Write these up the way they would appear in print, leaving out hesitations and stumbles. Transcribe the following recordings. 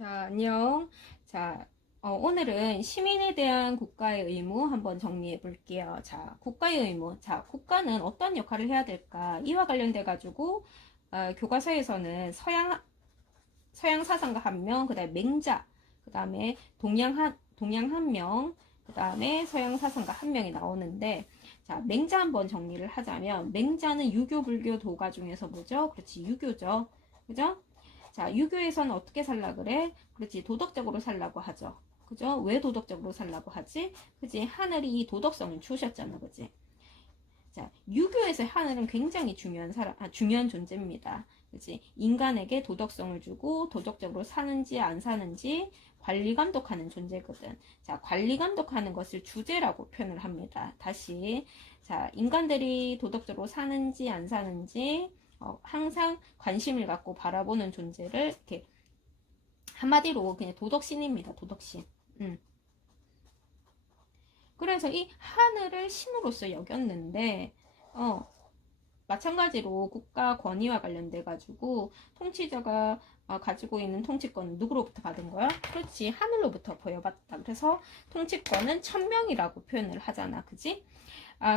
자, 안녕. 자, 오늘은 시민에 대한 국가의 의무 한번 정리해 볼게요. 자, 국가의 의무. 자, 국가는 어떤 역할을 해야 될까? 이와 관련돼 가지고 교과서에서는 서양 사상가 한 명, 그다음에 맹자, 그다음에 동양 한 명, 그다음에 서양 사상가 한 명이 나오는데, 자, 맹자 한번 정리를 하자면, 맹자는 유교, 불교, 도가 중에서 뭐죠? 그렇지, 유교죠. 그죠? 자, 유교에서는 어떻게 살라 그래? 그렇지, 도덕적으로 살라고 하죠. 그죠? 왜 도덕적으로 살라고 하지? 그지? 하늘이 이 도덕성을 주셨잖아, 그지? 자, 유교에서 하늘은 굉장히 중요한 존재입니다. 그지? 인간에게 도덕성을 주고 도덕적으로 사는지 안 사는지 관리 감독하는 존재거든. 자, 관리 감독하는 것을 주제라고 표현을 합니다. 다시, 자, 인간들이 도덕적으로 사는지 안 사는지 항상 관심을 갖고 바라보는 존재를 이렇게 한마디로 그냥 도덕신입니다. 도덕신. 그래서 이 하늘을 신으로서 여겼는데 마찬가지로 국가 권위와 관련돼 가지고 통치자가 가지고 있는 통치권은 누구로부터 받은 거야? 그렇지, 하늘로부터 부여받다. 그래서 통치권은 천명이라고 표현을 하잖아, 그지?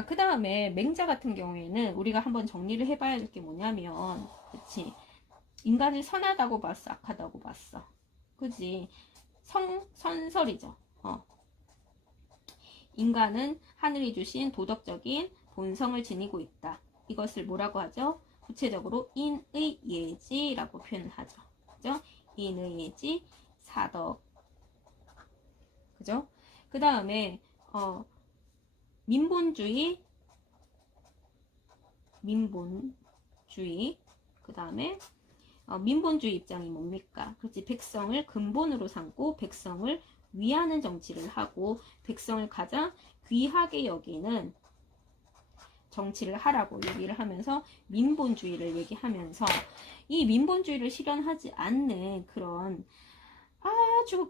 그 다음에 맹자 같은 경우에는 우리가 한번 정리를 해봐야 될 게 뭐냐면, 그치, 인간을 선하다고 봤어, 악하다고 봤어, 그지? 선설이죠. 인간은 하늘이 주신 도덕적인 본성을 지니고 있다. 이것을 뭐라고 하죠? 구체적으로 인의 예지라고 표현을 하죠. 그죠? 인의 예지, 사덕. 그죠? 그 다음에 민본주의, 그 다음에 민본주의 입장이 뭡니까? 그렇지, 백성을 근본으로 삼고 백성을 위하는 정치를 하고 백성을 가장 귀하게 여기는 정치를 하라고 얘기를 하면서 민본주의를 얘기하면서, 이 민본주의를 실현하지 않는 그런 아주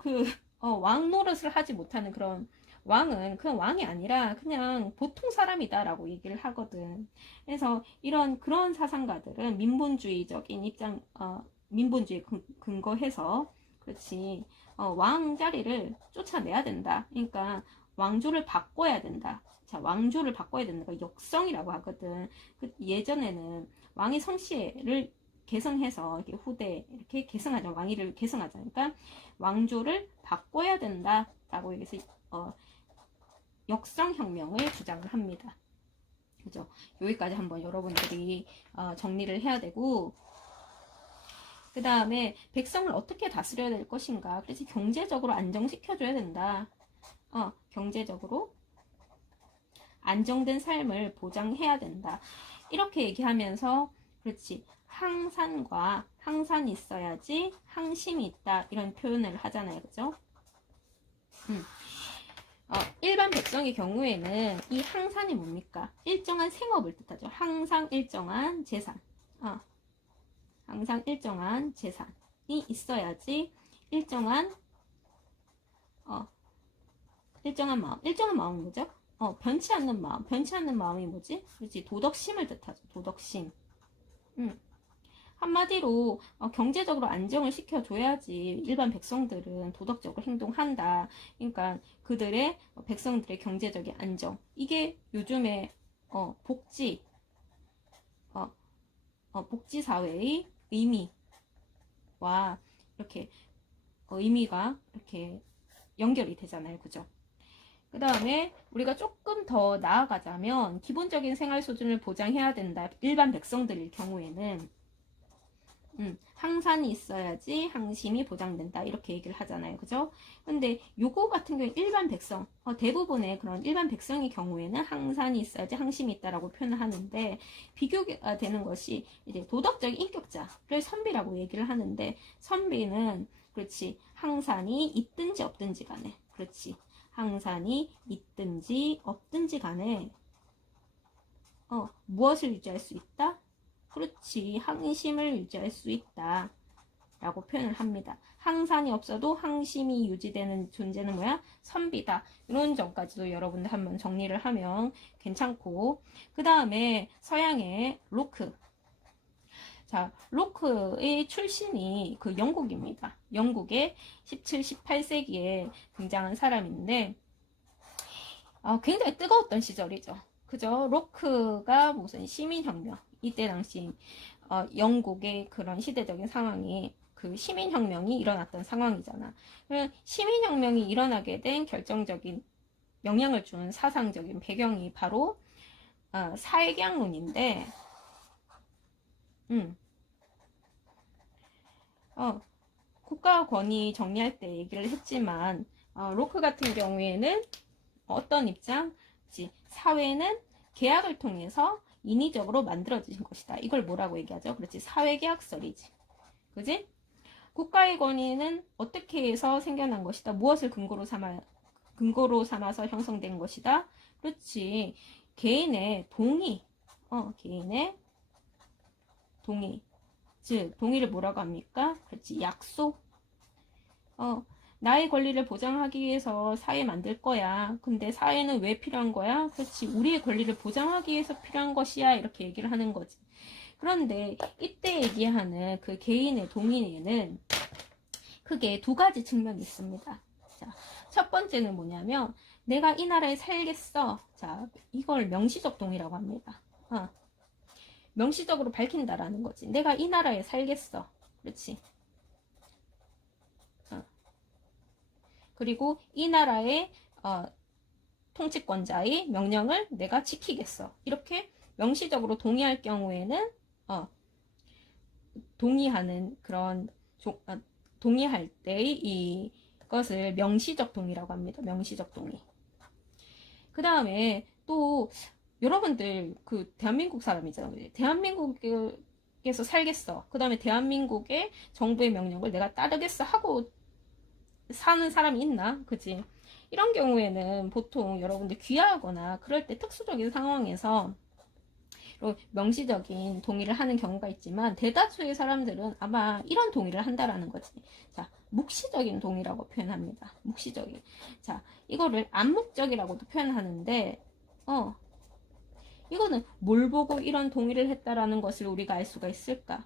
왕 노릇을 하지 못하는 그런 왕은 그냥 왕이 아니라 그냥 보통 사람이다 라고 얘기를 하거든. 그래서 그런 사상가들은 민본주의적인 민본주의 근거해서, 그렇지, 왕 자리를 쫓아내야 된다. 그러니까 왕조를 바꿔야 된다. 자, 왕조를 바꿔야 된다. 역성이라고 하거든. 예전에는 왕의 성씨를 개성해서 이렇게 후대 이렇게 개성하죠. 왕위를 개성하죠. 그러니까 왕조를 바꿔야 된다라고 여기서 역성혁명을 주장을 합니다. 그죠? 여기까지 한번 여러분들이 정리를 해야 되고, 그 다음에 백성을 어떻게 다스려야 될 것인가. 그래서 경제적으로 안정시켜줘야 된다. 경제적으로 안정된 삶을 보장해야 된다. 이렇게 얘기하면서, 그렇지, 항산이 있어야지 항심이 있다. 이런 표현을 하잖아요. 그죠? 일반 백성의 경우에는 이 항산이 뭡니까? 일정한 생업을 뜻하죠. 항상 일정한 재산. 항상 일정한 재산이 있어야지 일정한 마음. 일정한 마음은 뭐죠? 변치 않는 마음. 변치 않는 마음이 뭐지? 그렇지, 도덕심을 뜻하죠. 도덕심. 한마디로 경제적으로 안정을 시켜줘야지 일반 백성들은 도덕적으로 행동한다. 그러니까 백성들의 경제적인 안정, 이게 요즘에 복지사회의 의미와 이렇게 의미가 이렇게 연결이 되잖아요. 그죠? 그 다음에 우리가 조금 더 나아가자면 기본적인 생활 수준을 보장해야 된다. 일반 백성들일 경우에는 항산이 있어야지 항심이 보장된다. 이렇게 얘기를 하잖아요. 그죠? 근데 요거 같은 경우에 일반 백성, 대부분의 그런 일반 백성의 경우에는 항산이 있어야지 항심이 있다라고 표현을 하는데, 비교가 되는 것이 이제 도덕적 인격자를 선비라고 얘기를 하는데, 선비는 그렇지, 항산이 있든지 없든지 간에, 그렇지, 항산이 있든지 없든지 간에 무엇을 유지할 수 있다? 그렇지, 항심을 유지할 수 있다 라고 표현을 합니다. 항산이 없어도 항심이 유지되는 존재는 뭐야? 선비다. 이런 점까지도 여러분들 한번 정리를 하면 괜찮고, 그 다음에 서양의 로크. 자, 로크의 출신이 그 영국입니다. 영국의 17, 18세기에 등장한 사람인데, 굉장히 뜨거웠던 시절이죠. 그죠? 로크가 무슨 시민혁명, 이때 당시 영국의 그런 시대적인 상황이 그 시민혁명이 일어났던 상황이잖아. 시민혁명이 일어나게 된 결정적인 영향을 준 사상적인 배경이 바로 사회계약론인데, 국가 권위 정리할 때 얘기를 했지만, 로크 같은 경우에는 어떤 입장? 사회는 계약을 통해서 인위적으로 만들어진 것이다. 이걸 뭐라고 얘기하죠? 그렇지, 사회계약설이지. 그지? 국가의 권위는 어떻게 해서 생겨난 것이다. 무엇을 근거로 삼아서 형성된 것이다. 그렇지, 개인의 동의, 개인의 동의. 즉, 동의를 뭐라고 합니까? 그렇지, 약속. 나의 권리를 보장하기 위해서 사회 만들 거야. 근데 사회는 왜 필요한 거야? 그렇지, 우리의 권리를 보장하기 위해서 필요한 것이야. 이렇게 얘기를 하는 거지. 그런데 이때 얘기하는 그 개인의 동의에는 크게 두 가지 측면이 있습니다. 자, 첫 번째는 뭐냐면, 내가 이 나라에 살겠어. 자, 이걸 명시적 동의라고 합니다. 명시적으로 밝힌다라는 거지. 내가 이 나라에 살겠어. 그렇지. 그리고 이 나라의 통치권자의 명령을 내가 지키겠어. 이렇게 명시적으로 동의할 경우에는 동의하는 그런 동의할 때의 이것을 명시적 동의라고 합니다. 명시적 동의. 그 다음에 또 여러분들 그 대한민국 사람이잖아요. 대한민국에서 살겠어. 그 다음에 대한민국의 정부의 명령을 내가 따르겠어 하고 사는 사람이 있나? 그지? 이런 경우에는 보통 여러분들 귀하거나 그럴 때 특수적인 상황에서 명시적인 동의를 하는 경우가 있지만, 대다수의 사람들은 아마 이런 동의를 한다라는 거지. 자, 묵시적인 동의라고 표현합니다. 묵시적인. 자, 이거를 암묵적이라고도 표현하는데, 이거는 뭘 보고 이런 동의를 했다라는 것을 우리가 알 수가 있을까?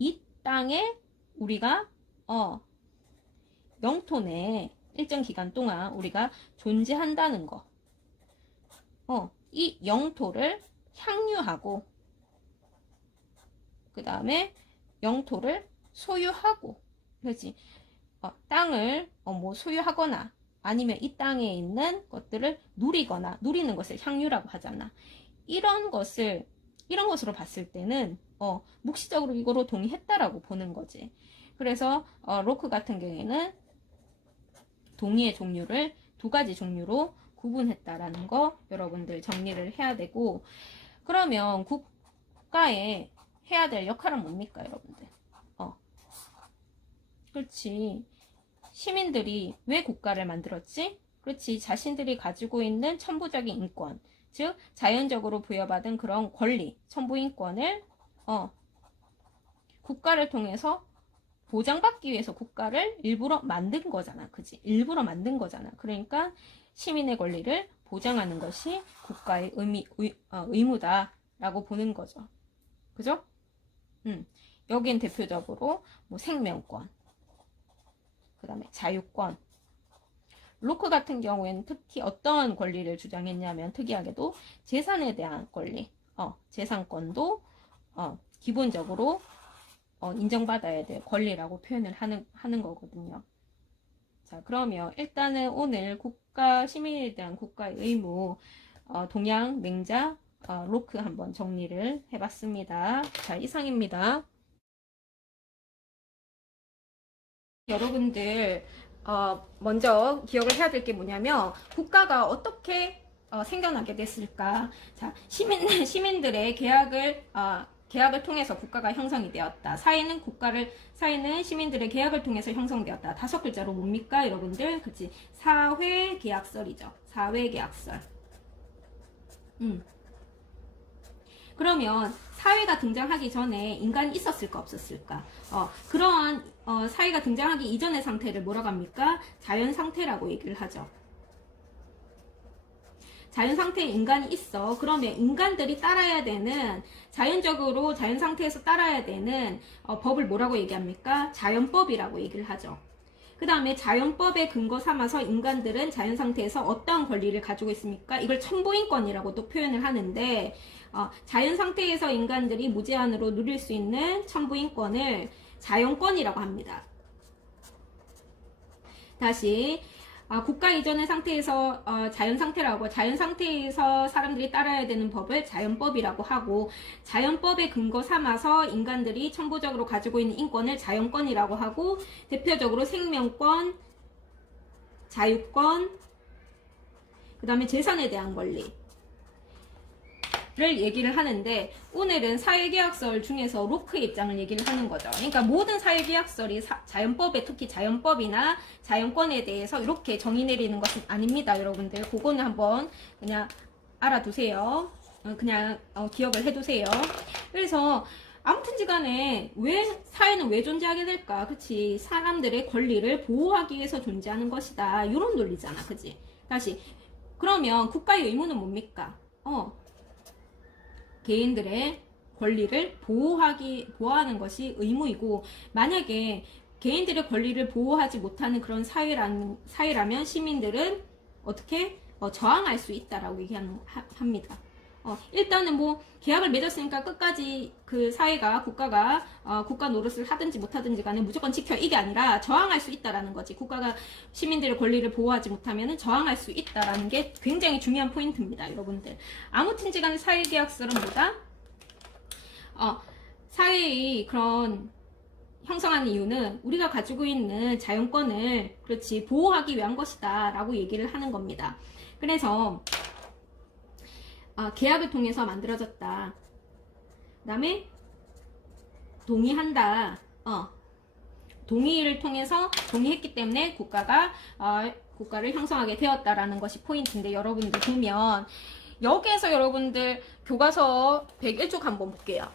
이 땅에 우리가 영토 내에 일정 기간 동안 우리가 존재한다는 거. 이 영토를 향유하고, 그 다음에 영토를 소유하고, 그렇지? 땅을 뭐 소유하거나 아니면 이 땅에 있는 것들을 누리거나, 누리는 것을 향유라고 하잖아. 이런 것으로 봤을 때는 묵시적으로 이거로 동의했다라고 보는 거지. 그래서 로크 같은 경우에는 동의의 종류를 두 가지 종류로 구분했다라는 거 여러분들 정리를 해야 되고, 그러면 국가에 해야 될 역할은 뭡니까, 여러분들? 그렇지. 시민들이 왜 국가를 만들었지? 그렇지. 자신들이 가지고 있는 천부적인 인권, 즉 자연적으로 부여받은 그런 권리, 천부인권을 국가를 통해서 보장받기 위해서 국가를 일부러 만든 거잖아. 그지? 일부러 만든 거잖아. 그러니까 시민의 권리를 보장하는 것이 국가의 의무다라고 보는 거죠. 그죠? 여긴 대표적으로 뭐 생명권, 그 다음에 자유권. 로크 같은 경우에는 특히 어떤 권리를 주장했냐면, 특이하게도 재산에 대한 권리, 재산권도 기본적으로 인정받아야 될 권리라고 표현을 하는 거거든요. 자, 그러면 일단은 오늘 국가, 시민에 대한 국가의 의무, 동양, 맹자, 로크 한번 정리를 해봤습니다. 자, 이상입니다. 여러분들, 먼저 기억을 해야 될 게 뭐냐면, 국가가 어떻게 생겨나게 됐을까? 자, 시민들의 계약을 통해서 국가가 형성이 되었다. 사회는 시민들의 계약을 통해서 형성되었다. 다섯 글자로 뭡니까, 여러분들? 그치? 사회계약설이죠. 사회계약설. 그러면 사회가 등장하기 전에 인간이 있었을까, 없었을까? 그러한 사회가 등장하기 이전의 상태를 뭐라고 합니까? 자연 상태라고 얘기를 하죠. 자연 상태에 인간이 있어. 그러면 인간들이 따라야 되는, 자연적으로 자연 상태에서 따라야 되는 법을 뭐라고 얘기합니까? 자연법이라고 얘기를 하죠. 그 다음에 자연법에 근거 삼아서 인간들은 자연 상태에서 어떠한 권리를 가지고 있습니까? 이걸 천부인권이라고도 표현을 하는데, 자연 상태에서 인간들이 무제한으로 누릴 수 있는 천부인권을 자연권이라고 합니다. 다시 국가 이전의 상태에서 자연 상태라고, 자연 상태에서 사람들이 따라야 되는 법을 자연법이라고 하고, 자연법에 근거 삼아서 인간들이 천부적으로 가지고 있는 인권을 자연권이라고 하고, 대표적으로 생명권, 자유권, 그 다음에 재산에 대한 권리 를 얘기를 하는데, 오늘은 사회계약설 중에서 로크의 입장을 얘기를 하는 거죠. 그러니까 모든 사회계약설이 자연법에, 특히 자연법이나 자연권에 대해서 이렇게 정의 내리는 것은 아닙니다, 여러분들. 그거는 한번 그냥 알아두세요. 그냥 기억을 해두세요. 그래서 아무튼지 간에 사회는 왜 존재하게 될까? 그치? 사람들의 권리를 보호하기 위해서 존재하는 것이다, 이런 논리잖아, 그치? 다시, 그러면 국가의 의무는 뭡니까? 개인들의 권리를 보호하는 것이 의무이고, 만약에 개인들의 권리를 보호하지 못하는 그런 사회라면 시민들은 어떻게 저항할 수 있다라고 얘기합니다. 일단은 뭐 계약을 맺었으니까 끝까지 그 사회가, 국가가 국가 노릇을 하든지 못하든지 간에 무조건 지켜, 이게 아니라 저항할 수 있다라는 거지. 국가가 시민들의 권리를 보호하지 못하면 저항할 수 있다라는 게 굉장히 중요한 포인트입니다, 여러분들. 아무튼지 간에 사회계약설은 뭐다? 사회의 그런 형성하는 이유는 우리가 가지고 있는 자연권을, 그렇지, 보호하기 위한 것이다 라고 얘기를 하는 겁니다. 그래서 계약을 통해서 만들어졌다. 그 다음에 동의한다. 동의를 통해서, 동의했기 때문에 국가를 형성하게 되었다라는 것이 포인트인데, 여러분들 보면 여기에서 여러분들 교과서 101쪽 한번 볼게요.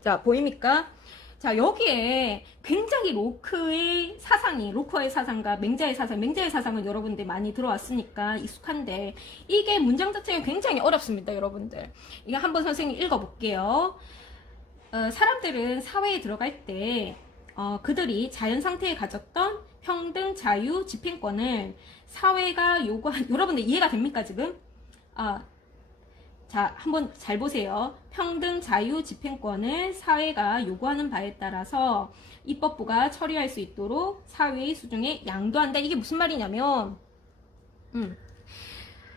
자, 보입니까? 자, 여기에 굉장히 로크의 사상과 맹자의 사상은 여러분들 많이 들어왔으니까 익숙한데, 이게 문장 자체가 굉장히 어렵습니다, 여러분들. 이거 한번 선생님 읽어볼게요. 사람들은 사회에 들어갈 때 그들이 자연 상태에 가졌던 평등, 자유, 집행권을 사회가 요구한, 여러분들 이해가 됩니까, 지금? 자, 한번 잘 보세요. 평등, 자유, 집행권을 사회가 요구하는 바에 따라서 입법부가 처리할 수 있도록 사회의 수중에 양도한다. 이게 무슨 말이냐면,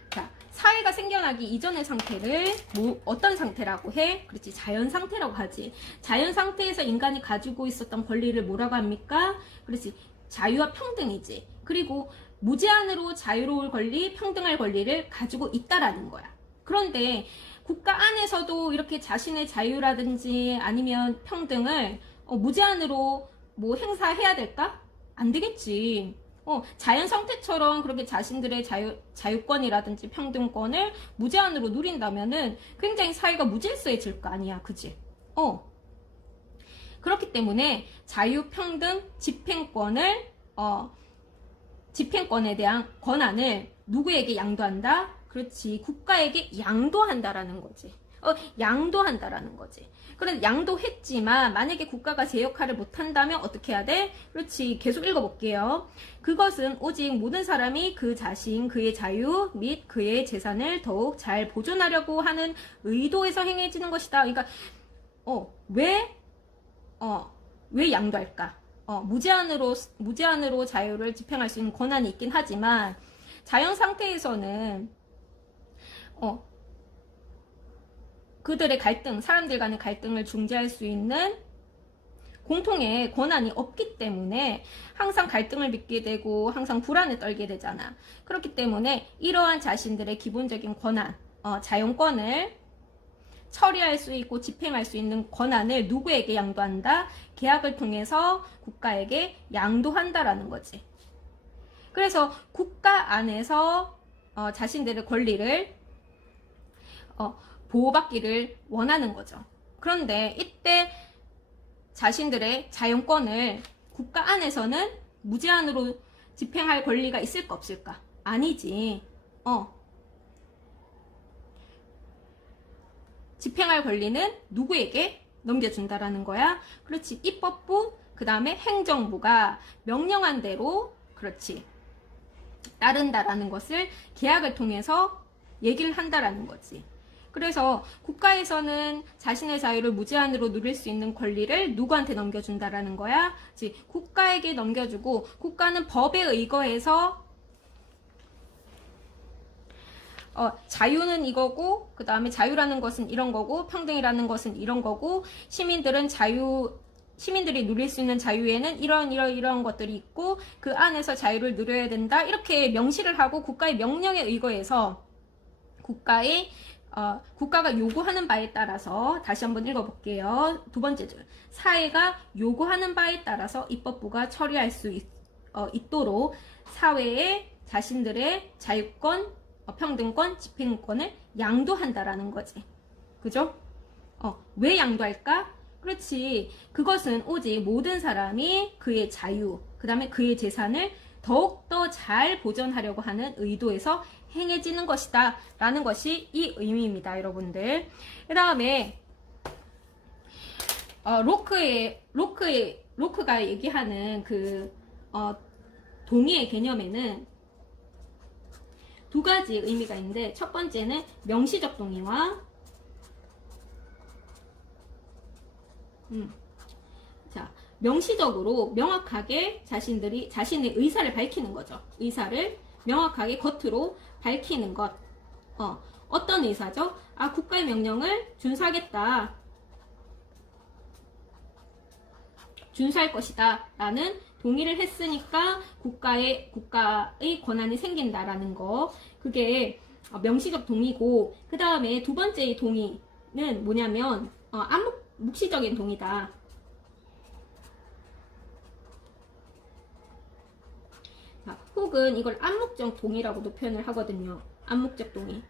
자, 사회가 생겨나기 이전의 상태를 어떤 상태라고 해? 그렇지, 자연 상태라고 하지. 자연 상태에서 인간이 가지고 있었던 권리를 뭐라고 합니까? 그렇지, 자유와 평등이지. 그리고 무제한으로 자유로울 권리, 평등할 권리를 가지고 있다라는 거야. 그런데 국가 안에서도 이렇게 자신의 자유라든지 아니면 평등을 무제한으로 뭐 행사해야 될까? 안 되겠지. 자연 상태처럼 그렇게 자신들의 자유권이라든지 평등권을 무제한으로 누린다면은 굉장히 사회가 무질서해질 거 아니야, 그지? 그렇기 때문에 자유, 평등, 집행권에 대한 권한을 누구에게 양도한다? 그렇지, 국가에게 양도한다라는 거지. 양도한다라는 거지. 그런데 양도했지만 만약에 국가가 제 역할을 못한다면 어떻게 해야 돼? 그렇지, 계속 읽어볼게요. 그것은 오직 모든 사람이 그 자신, 그의 자유 및 그의 재산을 더욱 잘 보존하려고 하는 의도에서 행해지는 것이다. 그러니까 왜 양도할까? 무제한으로 자유를 집행할 수 있는 권한이 있긴 하지만, 자연 상태에서는 그들의 갈등, 사람들 간의 갈등을 중재할 수 있는 공통의 권한이 없기 때문에 항상 갈등을 빚게 되고 항상 불안에 떨게 되잖아. 그렇기 때문에 이러한 자신들의 기본적인 권한, 자연권을 처리할 수 있고 집행할 수 있는 권한을 누구에게 양도한다? 계약을 통해서 국가에게 양도한다라는 거지. 그래서 국가 안에서 자신들의 권리를 보호받기를 원하는 거죠. 그런데 이때 자신들의 자연권을 국가 안에서는 무제한으로 집행할 권리가 있을까 없을까? 아니지. 집행할 권리는 누구에게 넘겨준다라는 거야. 그렇지. 입법부, 그 다음에 행정부가 명령한 대로, 그렇지, 따른다라는 것을 계약을 통해서 얘기를 한다라는 거지. 그래서 국가에서는 자신의 자유를 무제한으로 누릴 수 있는 권리를 누구한테 넘겨준다라는 거야. 즉 국가에게 넘겨주고, 국가는 법에 의거해서 자유는 이거고, 그 다음에 자유라는 것은 이런 거고, 평등이라는 것은 이런 거고, 시민들이 누릴 수 있는 자유에는 이런 것들이 있고, 그 안에서 자유를 누려야 된다. 이렇게 명시를 하고, 국가의 명령에 의거해서 국가가 요구하는 바에 따라서, 다시 한번 읽어볼게요. 두 번째 줄. 사회가 요구하는 바에 따라서 입법부가 처리할 수 있도록 사회에 자신들의 자유권, 평등권, 집행권을 양도한다라는 거지. 그죠? 왜 양도할까? 그렇지. 그것은 오직 모든 사람이 그의 자유, 그 다음에 그의 재산을 더욱더 잘 보존하려고 하는 의도에서 행해지는 것이다 라는 것이 이 의미입니다, 여러분들. 그 다음에 로크가 얘기하는 그 동의의 개념에는 두 가지 의미가 있는데, 첫 번째는 명시적 동의와 명시적으로 명확하게 자신의 의사를 밝히는 거죠. 의사를 명확하게 겉으로 밝히는 것. 어떤 의사죠? 국가의 명령을 준수하겠다. 준수할 것이다. 라는 동의를 했으니까 국가의 권한이 생긴다라는 거. 그게 명시적 동의고, 그 다음에 두 번째의 동의는 뭐냐면, 묵시적인 동의다. 혹은 이걸 암묵적 동의라고도 표현을 하거든요. 암묵적 동의.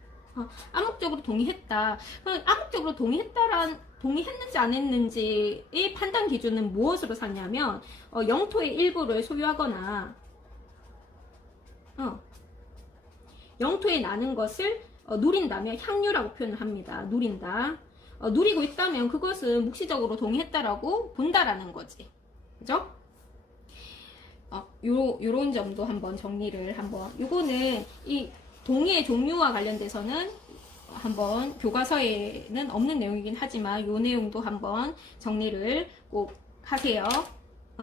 암묵적으로 동의했다. 암묵적으로 동의했는지 안 했는지의 판단 기준은 무엇으로 삼냐면, 영토의 일부를 소유하거나, 영토에 나는 것을 누린다면 향유라고 표현을 합니다. 누린다. 누리고 있다면 그것은 묵시적으로 동의했다라고 본다라는 거지. 그죠? 요런 점도 한번 정리를 요거는 이 동의의 종류와 관련돼서는 한번 교과서에는 없는 내용이긴 하지만 요 내용도 한번 정리를 꼭 하세요.